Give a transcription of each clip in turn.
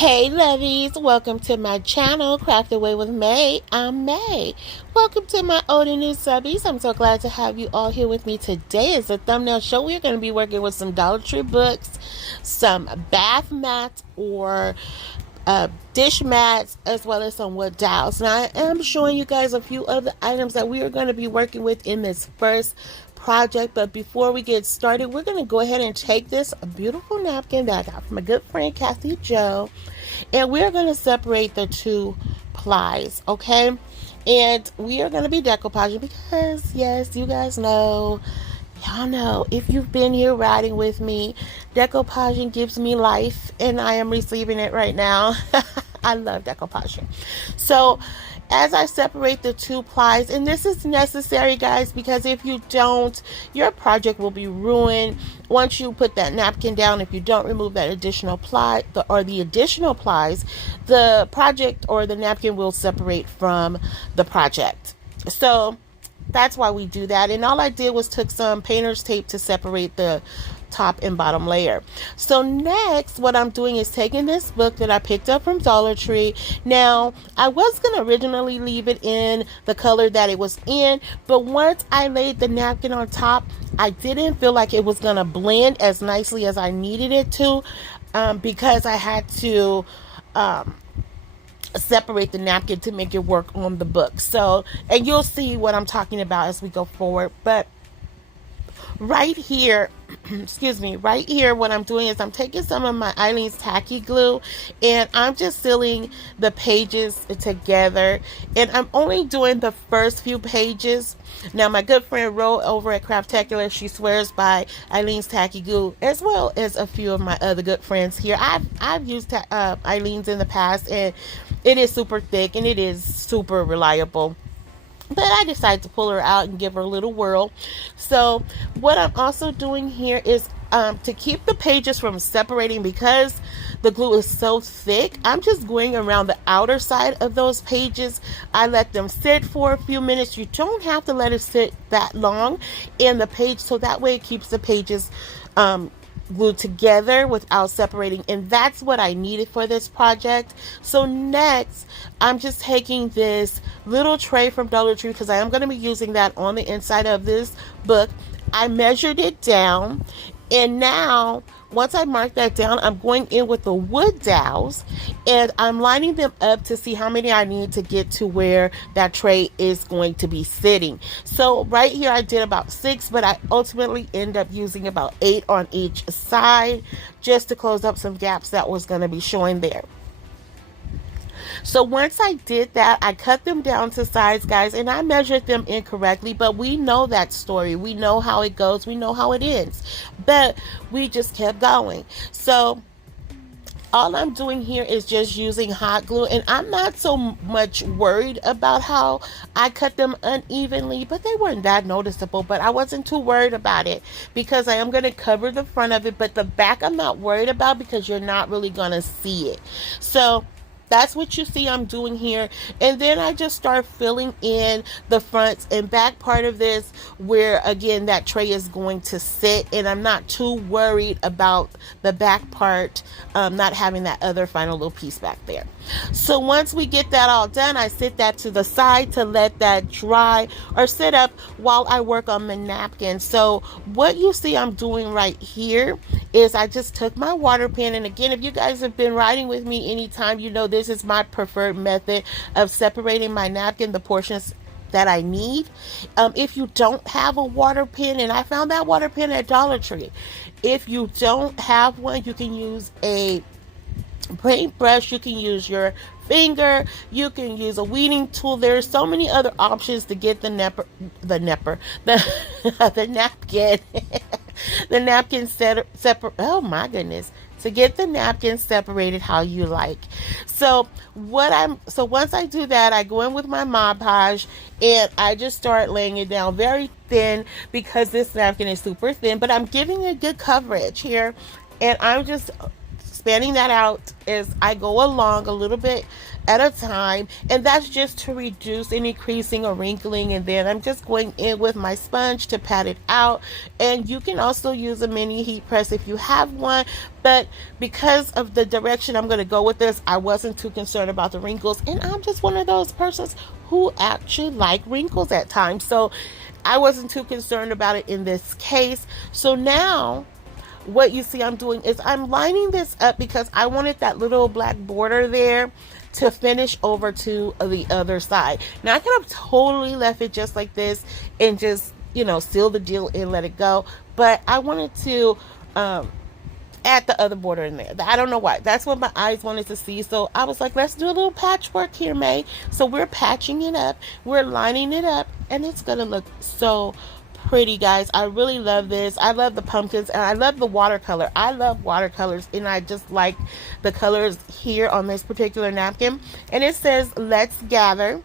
Hey lovies, welcome to my channel, Craft Away with May. I'm May. Welcome to my old and new subbies. I'm so glad to have you all here with me today. As a thumbnail show, we're going to be working with some Dollar Tree books, some bath mats or dish mats, as well as some wood dowels. Now I am showing you guys a few of the items that we are going to be working with in this first project, but before we get started, we're going to go ahead and take this beautiful napkin that I got from my good friend Kathy Joe, and we're going to separate the two plies, okay? And we are going to be decoupaging because, yes, you guys know, y'all know, if you've been here riding with me, decoupaging gives me life, and I am receiving it right now. I love decoupaging. So as I separate the two plies, and this is necessary, guys, because if you don't, your project will be ruined once you put that napkin down. If you don't remove that additional ply or the additional plies, the project or the napkin will separate from the project. So that's why we do that. And all I did was took some painter's tape to separate the top and bottom layer. So next, what I'm doing is taking this book that I picked up from Dollar Tree. Now, I was going to originally leave it in the color that it was in, but once I laid the napkin on top, I didn't feel like it was going to blend as nicely as I needed it to, because I had to separate the napkin to make it work on the book. So, and you'll see what I'm talking about as we go forward. But right here, excuse me, right here, what I'm doing is I'm taking some of my Eileen's tacky glue and I'm just sealing the pages together, and I'm only doing the first few pages. Now, my good friend Ro over at Craftacular, she swears by Eileen's tacky glue, as well as a few of my other good friends here. I've used Eileen's in the past, and it is super thick and it is super reliable. But I decided to pull her out and give her a little whirl. So what I'm also doing here is to keep the pages from separating, because the glue is so thick, I'm just going around the outer side of those pages. I let them sit for a few minutes. You don't have to let it sit that long in the page, so that way it keeps the pages glued together without separating, and that's what I needed for this project. So next, I'm just taking this little tray from Dollar Tree, because I am going to be using that on the inside of this book. I measured it down, and now once I mark that down, I'm going in with the wood dowels and I'm lining them up to see how many I need to get to where that tray is going to be sitting. So right here I did about 6, but I ultimately end up using about 8 on each side just to close up some gaps that was going to be showing there. So once I did that, I cut them down to size, guys, and I measured them incorrectly, but we know that story. We know how it goes. We know how it ends, but we just kept going. So all I'm doing here is just using hot glue, and I'm not so much worried about how I cut them unevenly, but they weren't that noticeable. But I wasn't too worried about it because I am going to cover the front of it, but the back I'm not worried about because you're not really going to see it. So that's what you see I'm doing here. And then I just start filling in the front and back part of this, where again that tray is going to sit, and I'm not too worried about the back part not having that other final little piece back there. So once we get that all done, I sit that to the side to let that dry or sit up while I work on the napkin. So what you see I'm doing right here is I just took my water pen, and again, if you guys have been riding with me anytime, you know this is my preferred method of separating my napkin, the portions that I need. If you don't have a water pen, and I found that water pen at Dollar Tree, if you don't have one, you can use a paintbrush, you can use your finger, you can use a weeding tool. There's so many other options to get the napkin the napkin separate. Oh my goodness, to get the napkin separated how you like. So once I do that, I go in with my Mod Podge and I just start laying it down very thin, because this napkin is super thin, but I'm giving it good coverage here, and I'm just spanning that out as I go along a little bit at a time, and that's just to reduce any creasing or wrinkling. And then I'm just going in with my sponge to pat it out. And you can also use a mini heat press if you have one, but because of the direction I'm going to go with this, I wasn't too concerned about the wrinkles, and I'm just one of those persons who actually like wrinkles at times, so I wasn't too concerned about it in this case. So now what you see I'm doing is I'm lining this up because I wanted that little black border there to finish over to the other side. Now I could have totally left it just like this and just, you know, seal the deal and let it go, but I wanted to add the other border in there. I don't know why. That's what my eyes wanted to see. So I was like, let's do a little patchwork here, May. So we're patching it up, we're lining it up, and it's gonna look so pretty, guys. I really love this. I love the pumpkins, and I love the watercolor. I love watercolors, and I just like the colors here on this particular napkin. And it says let's gather,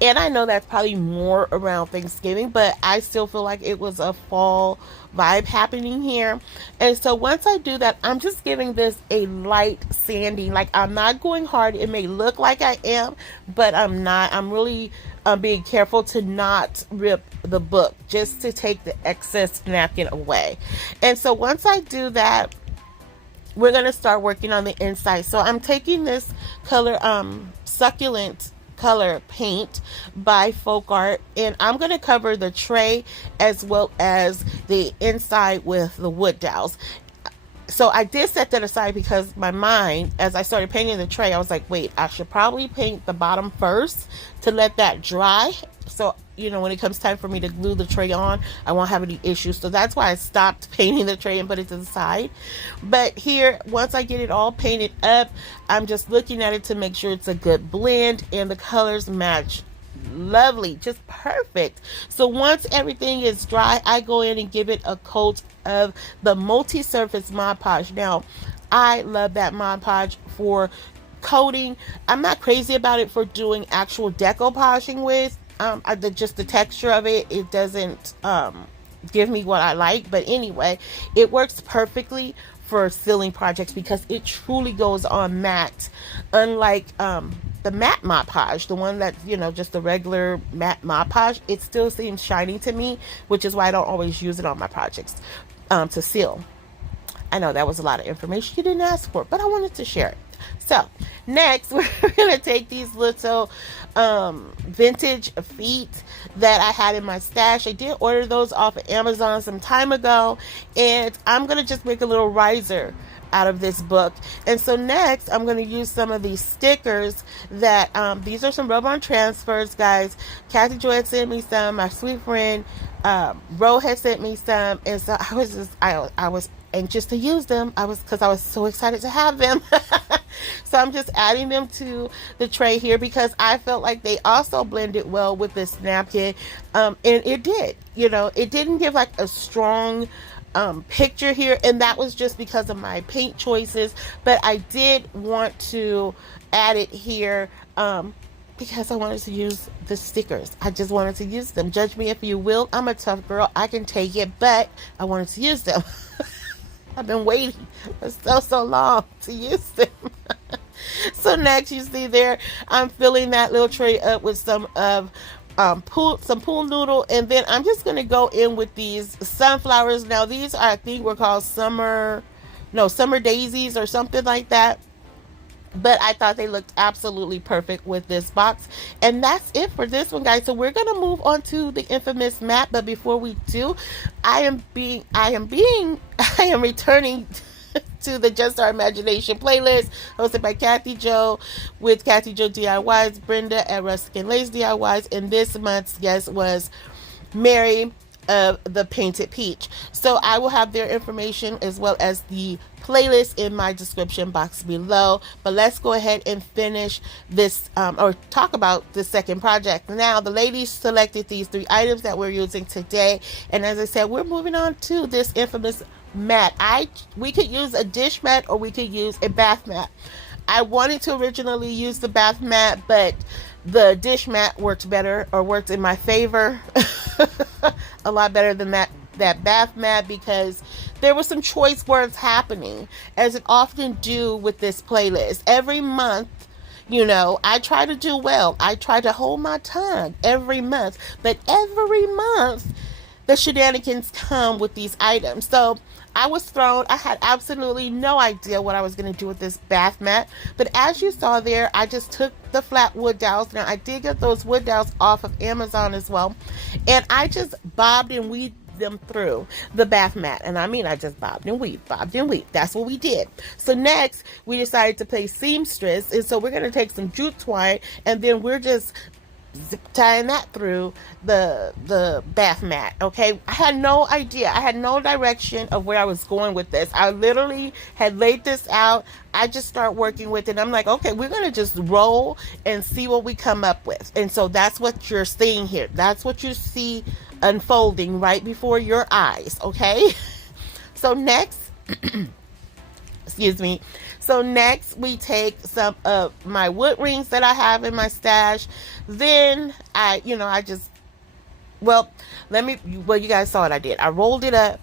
and I know that's probably more around Thanksgiving, but I still feel like it was a fall vibe happening here. And so once I do that, I'm just giving this a light sanding. Like, I'm not going hard. It may look like I am, but I'm not. I'm really being careful to not rip the book, just to take the excess napkin away. And so once I do that, we're going to start working on the inside. So I'm taking this color, succulent color paint by Folk Art, and I'm going to cover the tray as well as the inside with the wood dowels. So I did set that aside because my mind, as I started painting the tray, I was like, wait, I should probably paint the bottom first to let that dry. So, you know, when it comes time for me to glue the tray on, I won't have any issues. So that's why I stopped painting the tray and put it to the side. But here, once I get it all painted up, I'm just looking at it to make sure it's a good blend and the colors match lovely, just perfect. So once everything is dry, I go in and give it a coat of the multi-surface Mod Podge. Now, I love that Mod Podge for coating. I'm not crazy about it for doing actual decoupaging with. Just the texture of it, it doesn't give me what I like. But anyway, it works perfectly for sealing projects because it truly goes on matte, unlike the matte Mod Podge, the one that, you know, just the regular matte Mod Podge. It still seems shiny to me, which is why I don't always use it on my projects to seal. I know that was a lot of information you didn't ask for, but I wanted to share it. So next, we're gonna take these little vintage feet that I had in my stash. I did order those off of Amazon some time ago, and I'm gonna just make a little riser out of this book. And so next, I'm going to use some of these stickers that these are some rub-on transfers, guys. Kathy Joy had sent me some. My sweet friend Ro had sent me some, and so I was anxious to use them. Because I was so excited to have them. So I'm just adding them to the tray here because I felt like they also blended well with this napkin, and it did. You know, it didn't give like a strong picture here, and that was just because of my paint choices, but I did want to add it here because I wanted to use the stickers. I just wanted to use them. Judge me if you will. I'm a tough girl. I can take it, but I wanted to use them. I've been waiting for so long to use them. So next, you see there, I'm filling that little tray up with some of pool noodle, and then I'm just gonna go in with these sunflowers. Now these are, I think, were called summer daisies or something like that, but I thought they looked absolutely perfect with this box. And that's it for this one, guys. So we're gonna move on to the infamous mat, but before we do, I am returning to the Just Our Imagination playlist hosted by Kathy Jo with Kathy Jo DIYs, Brenda at Rustic and Lace DIYs, and this month's guest was Mary of the Painted Peach. So I will have their information as well as the playlist in my description box below. But let's go ahead and finish this or talk about the second project. Now, the ladies selected these 3 items that we're using today, and as I said, we're moving on to this infamous mat. We could use a dish mat or we could use a bath mat. I wanted to originally use the bath mat, but the dish mat worked in my favor a lot better than that bath mat, because there were some choice words happening, as it often do with this playlist. Every month, you know, I try to do well. I try to hold my tongue every month. But every month, the shenanigans come with these items. So I was thrown. I had absolutely no idea what I was going to do with this bath mat. But as you saw there, I just took the flat wood dowels. Now, I did get those wood dowels off of Amazon as well. And I just bobbed and weaved them through the bath mat. And I mean, I just bobbed and weaved, bobbed and weaved. That's what we did. So next, we decided to play seamstress. And so we're going to take some jute twine, and then we're just zip tying that through the bath mat. Okay, I had no idea. I had no direction of where I was going with this. I literally had laid this out. I just start working with it. I'm like, okay, we're gonna just roll and see what we come up with. And so that's what you're seeing here. That's what you see unfolding right before your eyes. Okay. So next, excuse me. So next we take some of my wood rings that I have in my stash. Then you guys saw what I did. I rolled it up,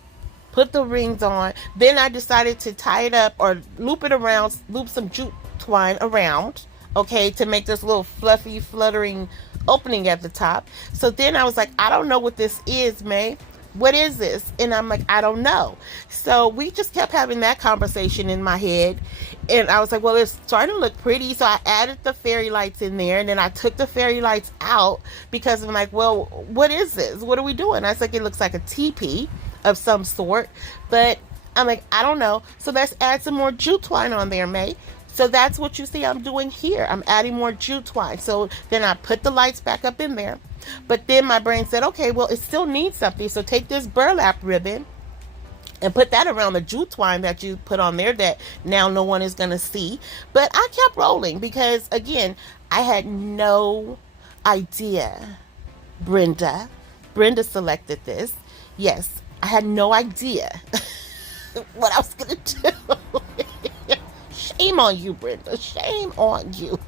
put the rings on. Then I decided to tie it up or loop it around, loop some jute twine around, okay, to make this little fluffy, fluttering opening at the top. So then I was like, I don't know what this is, May. What is this? And I'm like, I don't know. So we just kept having that conversation in my head. And I was like, well, it's starting to look pretty. So I added the fairy lights in there. And then I took the fairy lights out because I'm like, well, what is this? What are we doing? I was like, it looks like a teepee of some sort. But I'm like, I don't know. So let's add some more jute twine on there, May. So that's what you see I'm doing here. I'm adding more jute twine. So then I put the lights back up in there. But then my brain said, okay, well, it still needs something. So take this burlap ribbon and put that around the jute twine that you put on there that now no one is going to see. But I kept rolling because, again, I had no idea. Brenda selected this. Yes, I had no idea what I was going to do. Shame on you, Brenda. Shame on you.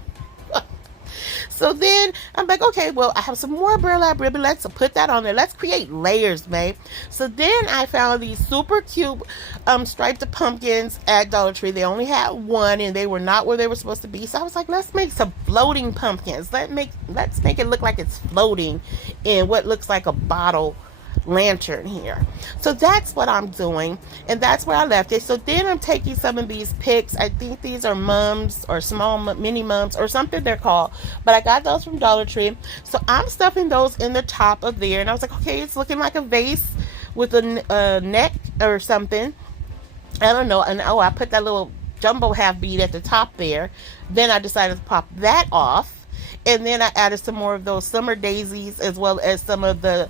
So then I'm like, okay, well, I have some more burlap ribbon. Let's put that on there. Let's create layers, babe. So then I found these super cute striped pumpkins at Dollar Tree. They only had one, and they were not where they were supposed to be. So I was like, let's make some floating pumpkins. Let's make it look like it's floating in what looks like a bottle lantern here. So that's what I'm doing, and that's where I left it. So then I'm taking some of these picks. I think these are mums or small mini mums or something they're called, but I got those from Dollar Tree. So I'm stuffing those in the top of there, and I was like, okay, it's looking like a vase with a neck or something. I don't know. And I put that little jumbo half bead at the top there. Then I decided to pop that off, and then I added some more of those summer daisies as well as some of the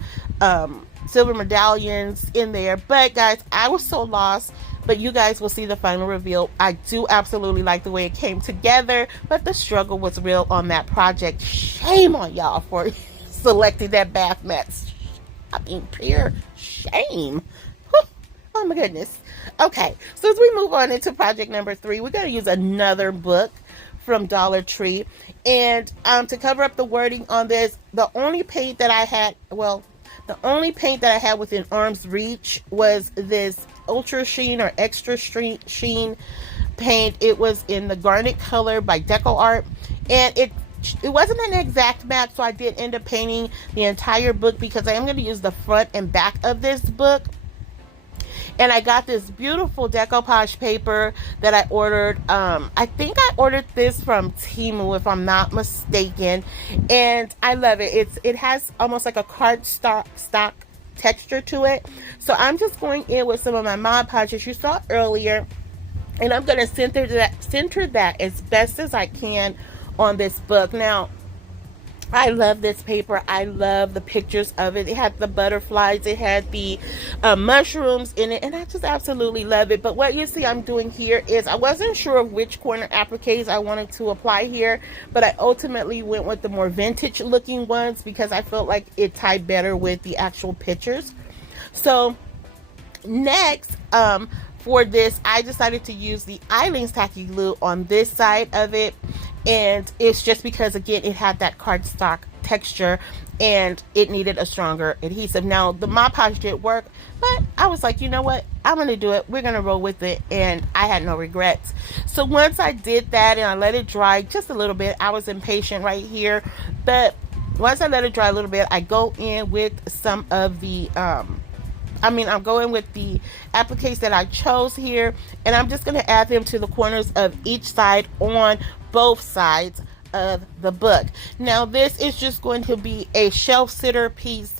silver medallions in there. But guys, I was so lost, but you guys will see the final reveal. I do absolutely like the way it came together, but the struggle was real on that project. Shame on y'all for selecting that bath mats. I mean, pure shame. Oh my goodness. Okay, so as we move on into project number 3, we're going to use another book from Dollar Tree, and to cover up the wording on this, the only paint that I had within arm's reach was this ultra sheen or extra sheen paint. It was in the garnet color by Deco Art, and it wasn't an exact match, so I did end up painting the entire book because I am going to use the front and back of this book. And I got this beautiful decoupage paper that I ordered. I think I ordered this from Temu, if I'm not mistaken. And I love it. It has almost like a cardstock texture to it. So I'm just going in with some of my Mod Podges you saw earlier. And I'm going to center that as best as I can on this book. Now, I love this paper. I love the pictures of it. It had the butterflies. It had the mushrooms in it. And I just absolutely love it. But what you see I'm doing here is I wasn't sure of which corner appliques I wanted to apply here. But I ultimately went with the more vintage looking ones because I felt like it tied better with the actual pictures. So next, for this, I decided to use the Eileen's Tacky Glue on this side of it. and it's just because, again, it had that cardstock texture and it needed a stronger adhesive. Now the Mod Podge did work, but I was like, you know what, I'm gonna do it, we're gonna roll with it, and I had no regrets. So once I did that and I let it dry just a little bit, I was impatient right here, but once I let it dry a little bit, I go in with some of the I'm going with the appliques that I chose here, and I'm just going to add them to the corners of each side on both sides of the book. Now this is just going to be a shelf sitter piece,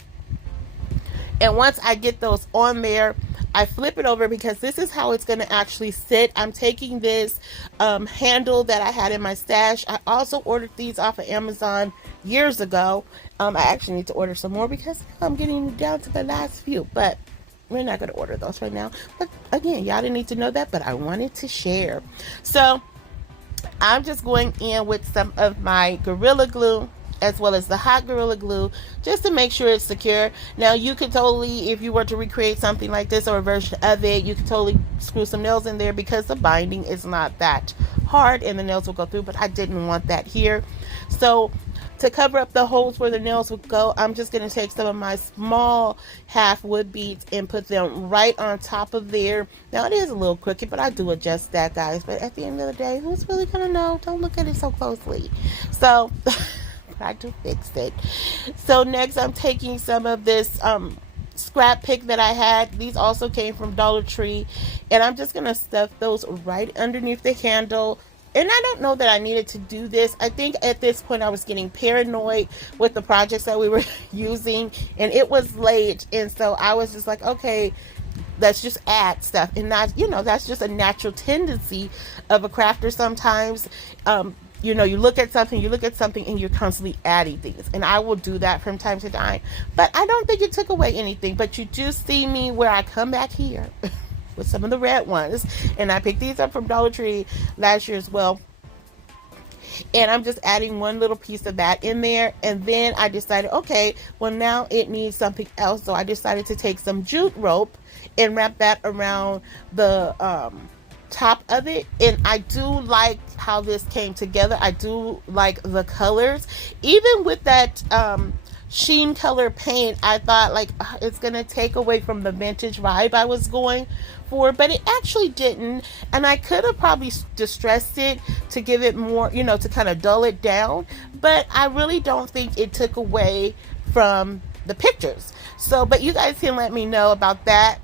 and once I get those on there, I flip it over because this is how it's going to actually sit. I'm taking this handle that I had in my stash. I also ordered these off of Amazon years ago. I actually need to order some more because I'm getting down to the last few, but we're not going to order those right now. But again, y'all didn't need to know that, but I wanted to share. So I'm just going in with some of my Gorilla Glue as well as the hot Gorilla Glue just to make sure it's secure. Now you could totally, if you were to recreate something like this or a version of it, you could totally screw some nails in there because the binding is not that hard and the nails will go through, but I didn't want that here. So to cover up the holes where the nails would go, I'm just going to take some of my small half wood beads and put them right on top of there. Now it is a little crooked, but I do adjust that, guys. But at the end of the day, who's really going to know? Don't look at it so closely. So try to fix it. So next I'm taking some of this scrap pick that I had. These also came from Dollar Tree, and I'm just going to stuff those right underneath the handle. And I don't know that I needed to do this. I think at this point I was getting paranoid with the projects that we were using, and it was late, and so I was just like, okay, let's just add stuff. And not, that's just a natural tendency of a crafter sometimes. You look at something and you're constantly adding things, and I will do that from time to time, but I don't think it took away anything. But you do see me where I come back here with some of the red ones, and I picked these up from Dollar Tree last year as well, and I'm just adding one little piece of that in there. And then I decided, okay, well now it needs something else, so I decided to take some jute rope and wrap that around the top of it. And I do like how this came together. I do like the colors, even with that sheen color paint. I thought like it's gonna take away from the vintage vibe I was going for, but it actually didn't. And I could have probably distressed it to give it more, to kind of dull it down, but I really don't think it took away from the pictures. So, but you guys can let me know about that.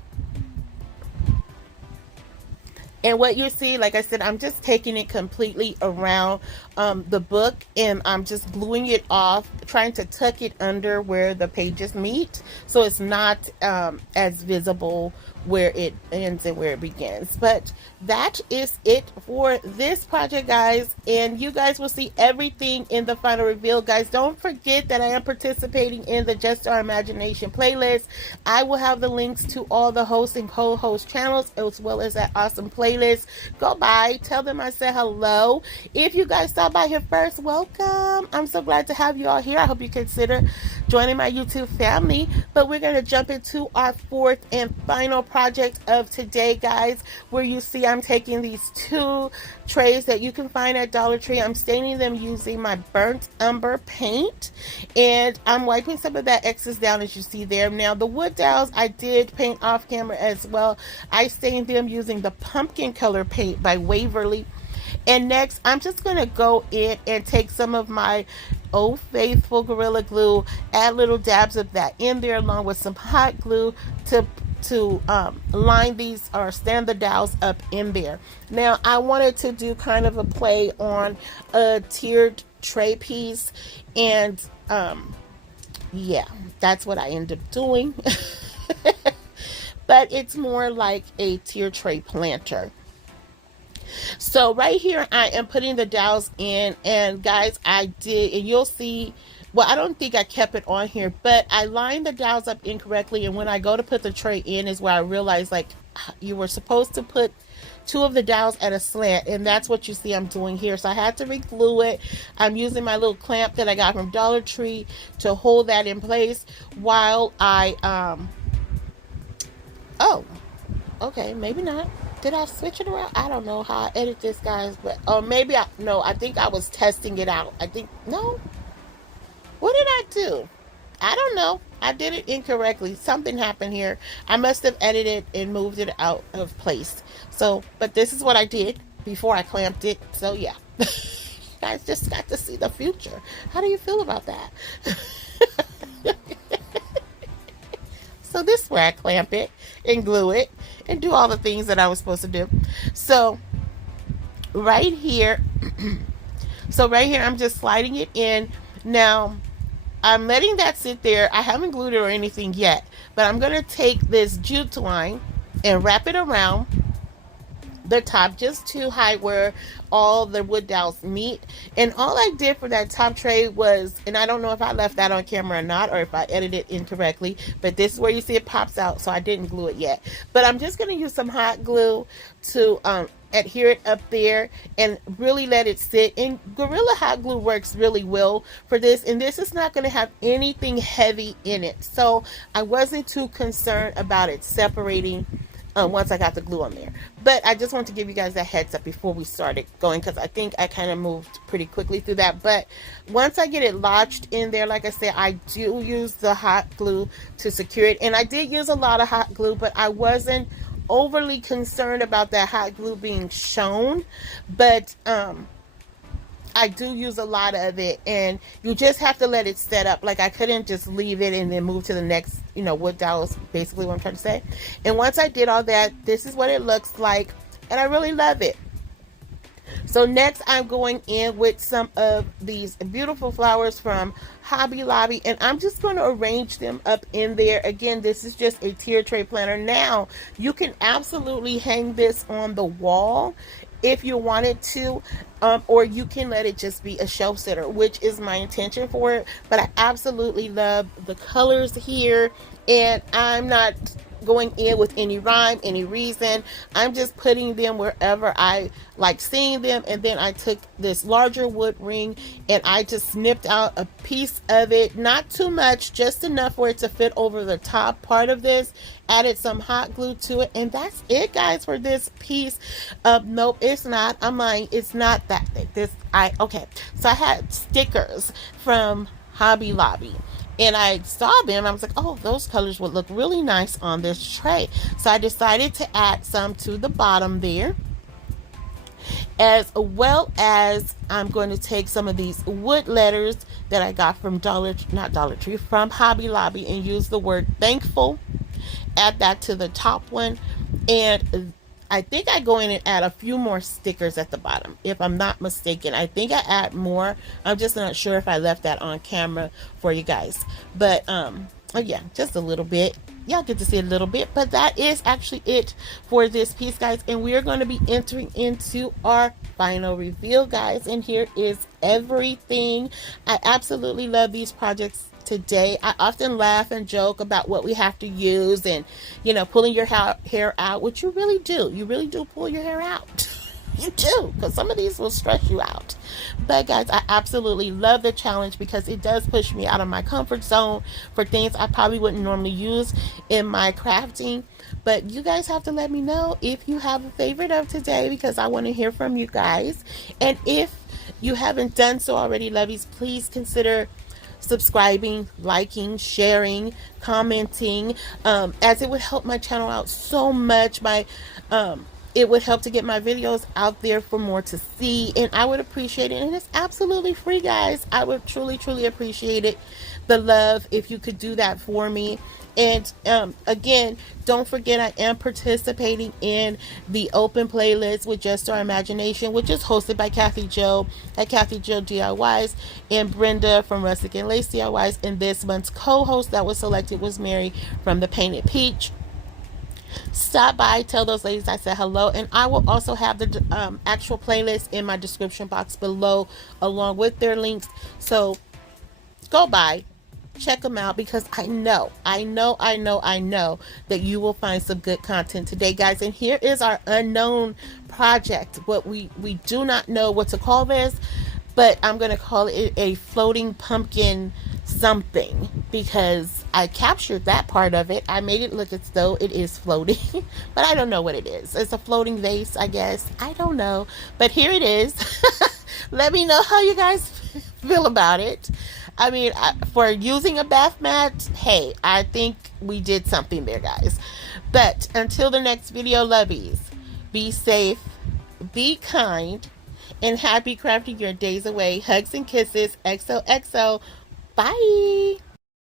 And what you see, like I said, I'm just taking it completely around the book, and I'm just gluing it off, trying to tuck it under where the pages meet, so it's not as visible where it ends and where it begins. But that is it for this project, guys, and you guys will see everything in the final reveal. Guys, don't forget that I am participating in the Just Our Imagination playlist. I will have the links to all the host and co-host channels, as well as that awesome playlist. Go by, tell them I said hello. If you guys stopped by here first, welcome. I'm so glad to have you all here. I hope you consider joining my YouTube family. But we're going to jump into our fourth and final project of today, guys, where you see I'm taking these two trays that you can find at Dollar Tree. I'm staining them using my burnt umber paint, and I'm wiping some of that excess down, as you see there. Now the wood dowels I did paint off camera as well. I stained them using the pumpkin color paint by Waverly. And next I'm just going to go in and take some of my Old Faithful Gorilla Glue, add little dabs of that in there along with some hot glue to line these or stand the dowels up in there. Now I wanted to do kind of a play on a tiered tray piece, and yeah, that's what I ended up doing. But it's more like a tier tray planter. So right here I am putting the dowels in, and guys, I did, and you'll see, well, I don't think I kept it on here, but I lined the dowels up incorrectly, and when I go to put the tray in is where I realized, like, you were supposed to put two of the dowels at a slant, and that's what you see I'm doing here. So I had to re-glue it. I'm using my little clamp that I got from Dollar Tree to hold that in place while I oh, okay, maybe not. Did I switch it around? I don't know how I edit this, guys, but maybe no, I think I was testing it out. I think no. What did I do? I don't know. I did it incorrectly. Something happened here. I must have edited and moved it out of place. So, but this is what I did before I clamped it. So yeah. You guys just got to see the future. How do you feel about that? So this is where I clamp it and glue it and do all the things that I was supposed to do. So right here, I'm just sliding it in. Now, I'm letting that sit there. I haven't glued it or anything yet, but I'm going to take this jute line and wrap it around the top just to hide where all the wood dowels meet. And all I did for that top tray was, and I don't know if I left that on camera or not, or if I edited incorrectly, but this is where you see it pops out, so I didn't glue it yet. But I'm just going to use some hot glue to adhere it up there and really let it sit. And Gorilla Hot Glue works really well for this, and this is not going to have anything heavy in it, so I wasn't too concerned about it separating once I got the glue on there. But I just want to give you guys a heads up before we started going, because I think I kind of moved pretty quickly through that. But once I get it lodged in there, like I said, I do use the hot glue to secure it. And I did use a lot of hot glue, but I wasn't overly concerned about that hot glue being shown. But I do use a lot of it, and you just have to let it set up. Like, I couldn't just leave it and then move to the next, wood dowel is basically what I'm trying to say. And once I did all that, this is what it looks like, and I really love it. So next, I'm going in with some of these beautiful flowers from Hobby Lobby, and I'm just going to arrange them up in there. Again, this is just a tier tray planner. Now, you can absolutely hang this on the wall if you wanted to, or you can let it just be a shelf sitter, which is my intention for it. But I absolutely love the colors here, and I'm not going in with any rhyme, any reason. I'm just putting them wherever I like seeing them. And then I took this larger wood ring and I just snipped out a piece of it, not too much, just enough for it to fit over the top part of this. Added some hot glue to it, and that's it, guys, for this piece. Nope, it's not. I'm lying. It's not that thick. Okay. So I had stickers from Hobby Lobby, and I saw them. I was like, oh, those colors would look really nice on this tray. So I decided to add some to the bottom there, as well as I'm going to take some of these wood letters that I got from from Hobby Lobby, and use the word thankful. Add that to the top one, and I think I go in and add a few more stickers at the bottom, if I'm not mistaken. I think I add more. I'm just not sure if I left that on camera for you guys. But yeah, just a little bit. Y'all get to see a little bit, but that is actually it for this piece, guys. And we are going to be entering into our final reveal, guys. And here is everything. I absolutely love these projects today. I often laugh and joke about what we have to use, and pulling your hair out, which you really do. You really do pull your hair out. You do, because some of these will stress you out. But guys, I absolutely love the challenge because it does push me out of my comfort zone for things I probably wouldn't normally use in my crafting. But you guys have to let me know if you have a favorite of today, because I want to hear from you guys. And if you haven't done so already, lovies, please consider subscribing, liking, sharing, commenting, as it would help my channel out so much. It would help to get my videos out there for more to see, and I would appreciate it. And it's absolutely free, guys. I would truly, truly appreciate it. The love, if you could do that for me. And again, don't forget, I am participating in the open playlist with Just Our Imagination, which is hosted by Kathy Jo at Kathy Jo DIYs, and Brenda from Rustic and Lace DIYs. And this month's co-host that was selected was Mary from the Painted Peach. Stop by, tell those ladies I said hello, and I will also have the actual playlist in my description box below, along with their links. So go by, check them out, because I know that you will find some good content today, guys. And here is our unknown project. What we do not know what to call this, but I'm going to call it a floating pumpkin something, because I captured that part of it. I made it look as though it is floating, but I don't know what it is. It's a floating vase, I guess. I don't know, but here it is. Let me know how you guys feel about it. I mean, for using a bath mat, hey, I think we did something there, guys. But until the next video, lovies, be safe, be kind, and happy crafting your days away. Hugs and kisses. XOXO. Bye.